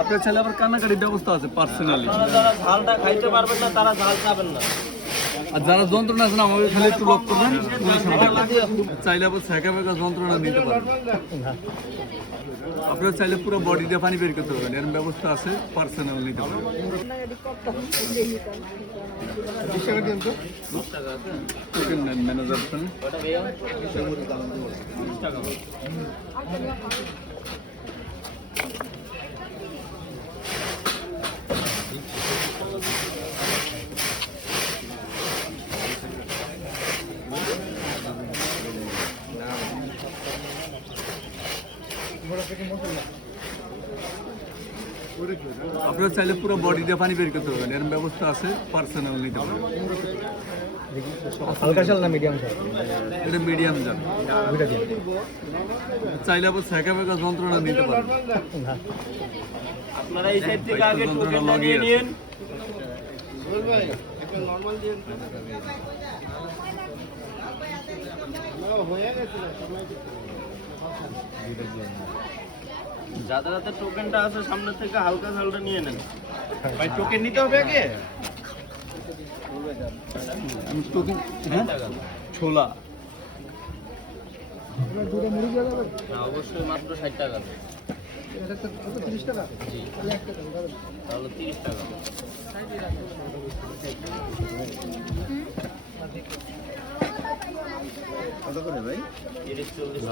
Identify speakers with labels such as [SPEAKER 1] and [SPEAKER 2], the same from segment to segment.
[SPEAKER 1] আপনার ছেলে আবার কান্নাকাটির ব্যবস্থা আছে পার্সোনালি
[SPEAKER 2] যারা ঝালটা খাইতে পারবেন না তারা ঝাল খাবেন না।
[SPEAKER 1] আর যারা যন্ত্রণা আছে না আমাকে খালি একটু লক করবেন চাইলে আবার সেকা বেকা যন্ত্রণা নিতে পারবেন আপনারা চাইলে পুরো বডিতে পানি বের করতে পারবেন এর ব্যবস্থা আছে পার্সোনাল নিতে পারবেন। ম্যানেজার আপনারা চাইলে পুরো বডিতে পানি বের করতে পারবেন। এর ব্যবস্থা আছে পার্সোনাল নিতে পারবেন।
[SPEAKER 3] হালকা চাল না মিডিয়াম চাল
[SPEAKER 1] এটা মিডিয়াম যান চাইলে আবার সেকা বেকা যন্ত্রণা নিতে
[SPEAKER 2] আপনারা এই সাইড থেকে আগে। নিন। যাদের হাতে টোকেনটা আছে সামনে থেকে হালকা ঝালটা নিয়ে নেন। ভাই টোকেন নিতে হবে আগে?
[SPEAKER 1] আমি টোকেন হ্যাঁ? ছোলা।
[SPEAKER 2] অবশ্যই মাত্র ষাট টাকা। জি। তিরিশ টাকা তিরিশ চল্লিশ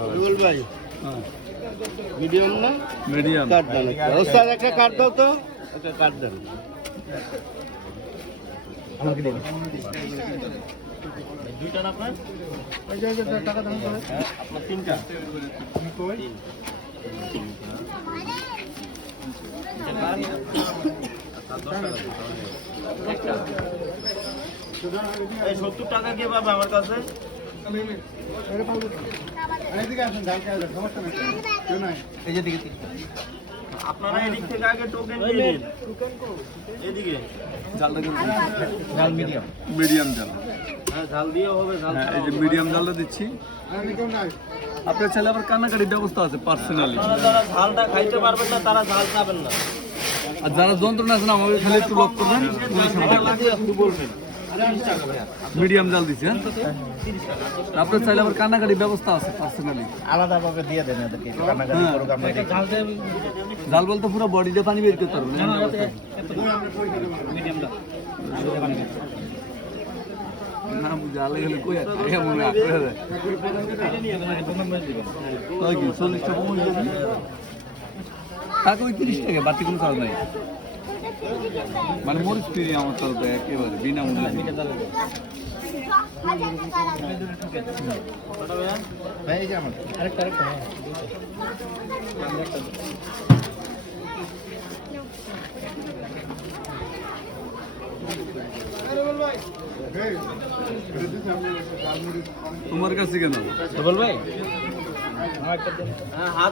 [SPEAKER 4] ভাই
[SPEAKER 1] হ্যাঁ
[SPEAKER 4] মিডিয়াম না
[SPEAKER 1] মিডিয়াম
[SPEAKER 4] কার্ড দেন একটা। ওস্তাদ একটা কার্ড দাও তো একটা কার্ড দেন
[SPEAKER 3] আমাকে
[SPEAKER 2] দুইটা না আপনার কার? টাকা। এই সত্তর টাকা কে পাবে আমার কাছে আপনারা এদিক থেকে আগে টোকেন নিয়ে নিন এদিকে।
[SPEAKER 1] জালটা
[SPEAKER 3] জাল। মিডিয়াম
[SPEAKER 1] মিডিয়াম জাল
[SPEAKER 2] হ্যাঁ দিয়ে হবে
[SPEAKER 1] হ্যাঁ এই যে মিডিয়াম জালটা দিচ্ছি। আপনার ছেলে আবার কান্নাকাটির ব্যবস্থা আছে পার্সোনালি
[SPEAKER 2] যারা ঝালটা খাইতে পারবেন না তারা ঝাল খাবেন না।
[SPEAKER 1] আর যারা যন্ত্রণা আছে না আমাকে খালি একটু লক করবেন
[SPEAKER 2] বলবেন
[SPEAKER 1] মিডিয়াম জাল দিচ্ছি হ্যাঁ? আপনার চাইলে আবার কান্নাকাটির ব্যবস্থা আছে পার্সোনালি
[SPEAKER 3] আলাদাভাবে দিয়ে দেন এদেরকে
[SPEAKER 1] হ্যাঁ।
[SPEAKER 3] আমরা।
[SPEAKER 1] জাল বলতে পুরো বডিতে পানি বের করতে পারবেন না জালে গেলে কই আছে মনে আছে তাই কি চল্লিশটা কম যাবে টাকা ওই তিরিশ টাকা বাড়তি কোনো চার্জ নাই? মানে মরিচ ফিরি আমার তরফে একেবারে বিনামূল্যে। তোমার কাছে কেন
[SPEAKER 3] ভাই
[SPEAKER 2] হ্যাঁ হাত